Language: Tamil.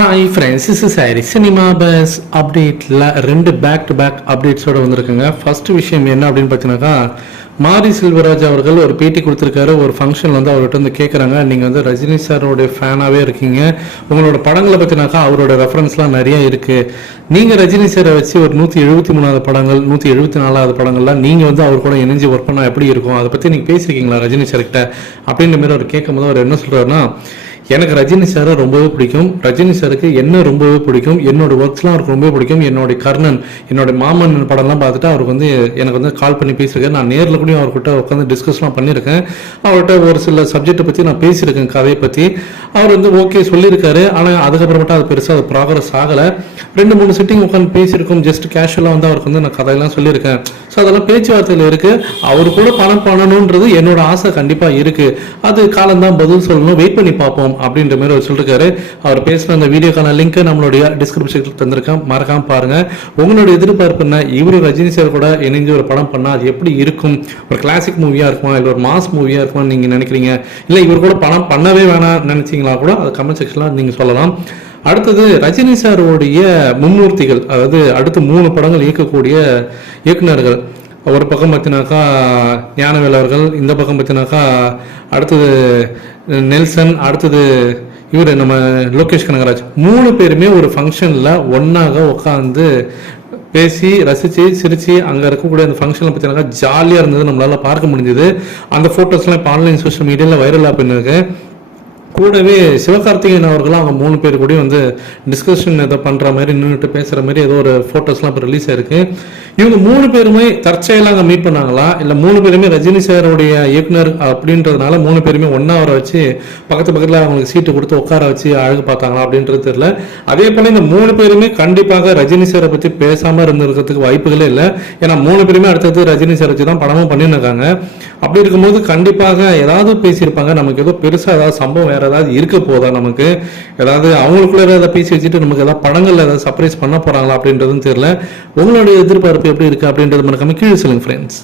Hi friends is sorry cinema buzz அப்டேட்டில் ரெண்டு பேக் டு பேக் அப்டேட்ஸோட வந்திருக்குங்க. ஃபர்ஸ்ட் விஷயம் என்ன அப்படின்னு பார்த்தீங்கன்னாக்கா மாரி செல்வராஜ் அவர்கள் ஒரு பேட்டி கொடுத்துருக்காரு. ஒரு ஃபங்க்ஷன் வந்து அவர்கிட்ட வந்து கேட்குறாங்க நீங்கள் வந்து ரஜினி சாரோடைய ஃபேனாகவே இருக்கீங்க. உங்களோட படங்களை பற்றினாக்கா அவரோட ரெஃபரன்ஸ்லாம் நிறைய இருக்குது நீங்கள் ரஜினி சாரை வச்சு ஒரு நூற்றி எழுபத்தி மூணாவது படங்கள் நூற்றி எழுபத்தி நாலாவது படங்கள்லாம் நீங்கள் வந்து அவர் கூட இணைஞ்சு ஒர்க் பண்ணால் எப்படி இருக்கும்? அதை பற்றி நீங்கள் பேசியிருக்கீங்களா ரஜினி சார்கிட்ட? அப்படின்ற மாதிரி அவர் கேட்கும் போது அவர் என்ன சொல்கிறாருன்னா எனக்கு ரஜினி சாரை ரொம்பவே பிடிக்கும். ரஜினி சாருக்கு என்ன ரொம்பவே பிடிக்கும். என்னோட ஒர்க்ஸ்லாம் அவருக்கு ரொம்பவே பிடிக்கும். என்னோட கர்ணன் என்னோட மாமன் படம்லாம் பார்த்துட்டு அவருக்கு வந்து எனக்கு வந்து கால் பண்ணி பேசியிருக்கேன் நான் நேரில் கூட அவர்கிட்ட உட்காந்து டிஸ்கஸ்லாம் பண்ணியிருக்கேன். அவர்கிட்ட ஒரு சில சப்ஜெக்ட்டை பற்றி நான் பேசியிருக்கேன் கதையை பற்றி அவர் வந்து ஓகே சொல்லியிருக்காரு. ஆனால் அதுக்கப்புறமேட்டு அது பெருசாக அது ப்ராக்ரஸ் ஆகலை. ரெண்டு மூணு சிட்டிங் உட்காந்து பேசியிருக்கோம். ஜஸ்ட் கேஷுவலாக வந்து அவருக்கு வந்து நான் கதையெல்லாம் சொல்லியிருக்கேன். ஸோ அதெல்லாம் பேச்சுவார்த்தையில் இருக்குது அவர் கூட பணம் பண்ணணுன்றது என்னோட ஆசை கண்டிப்பாக இருக்குது அது காலம்தான் பதில் சொல்லணும். வெயிட் பண்ணி பார்ப்போம். அப்படின்ற மாதிரி அவர் சொல்லியிருக்காரு அவர் பேசின அந்த வீடியோக்கான லிங்க்கை நம்மளுடைய டிஸ்கிரிப்ஷனில் தந்திருக்கேன். மறக்காம பாருங்கள் உங்களோட எதிர்பார்ப்பு என்ன? இவரு ரஜினி சார் கூட இணைஞ்சு ஒரு படம் பண்ணால் அது எப்படி இருக்கும்? ஒரு கிளாசிக் மூவியாக இருக்குமா? இல்லை ஒரு மாஸ் மூவியாக இருக்குமா நீங்கள் நினைக்கிறீங்க? இல்லை இவர் கூட படம் பண்ணவே வேணாம் நினைச்சீங்களா கூட? அது கமெண்ட் செக்ஷனில் நீங்கள் சொல்லலாம். அடுத்தது ரஜினி சாருடைய மும்மூர்த்திகள் அதாவது அடுத்து மூணு படங்கள் இயக்கக்கூடிய இயக்குனர்கள் ஒரு பக்கம் பார்த்தினாக்கா ஞானவேல் அவர்கள் இந்த பக்கம் பார்த்தினாக்கா அடுத்தது நெல்சன் அடுத்தது இவர் நம்ம லோகேஷ் கனகராஜ். மூணு பேருமே ஒரு ஃபங்க்ஷனில் ஒன்றாக உட்காந்து பேசி ரசித்து சிரித்து அங்கே இருக்கக்கூடிய அந்த ஃபங்க்ஷனில் பார்த்தீங்கன்னா ஜாலியாக இருந்தது நம்மளால் பார்க்க முடிஞ்சது. அந்த ஃபோட்டோஸ்லாம் இப்போ ஆன்லைன் சோஷியல் மீடியாவில் வைரலாக பண்ணிருக்கு கூடவே சிவகார்த்திகேயன் அவர்களும் அவங்க மூணு பேர் கூட வந்து டிஸ்கஷன் ஏதோ பண்ணுற மாதிரி நின்றுட்டு பேசுகிற மாதிரி ஏதோ ஒரு ஃபோட்டோஸ்லாம் இப்போ ரிலீஸ் ஆயிருக்கு. இவங்க மூணு பேருமே தற்செயலாக அங்கே மீட் பண்ணாங்களா? இல்லை மூணு பேருமே ரஜினி சாருடைய இயக்குனர் அப்படின்றதுனால மூணு பேருமே ஒன்றா வர வச்சு பக்கத்து பக்கத்தில் அவங்களுக்கு சீட்டு கொடுத்து உட்கார வச்சு அழகு பார்த்தாங்களா அப்படின்றது தெரியல. அதே போல் இந்த மூணு பேருமே கண்டிப்பாக ரஜினி சாரை பற்றி பேசாமல் இருந்திருக்கிறதுக்கு வாய்ப்புகளே இல்லை. ஏன்னா மூணு பேருமே அடுத்தது ரஜினி சார் வச்சு தான் படமும் பண்ணியிருக்காங்க அப்படி இருக்கும்போது கண்டிப்பாக ஏதாவது பேசியிருப்பாங்க. நமக்கு ஏதோ பெருசாக ஏதாவது சம்பவம் வேறு ஏதாவது இருக்க போதா நமக்கு? ஏதாவது அவங்களுக்குள்ள ஏதாவது பேசி வச்சுட்டு நமக்கு ஏதாவது படங்கள்ல ஏதாவது சர்ப்ரைஸ் பண்ண போறாங்களா அப்படின்றதும் தெரியல. உங்களுடைய எதிர்பார்ப்பு எப்படி இருக்கு அப்படின்றது மறக்காம கீழே சொல்லுங்க ஃப்ரெண்ட்ஸ்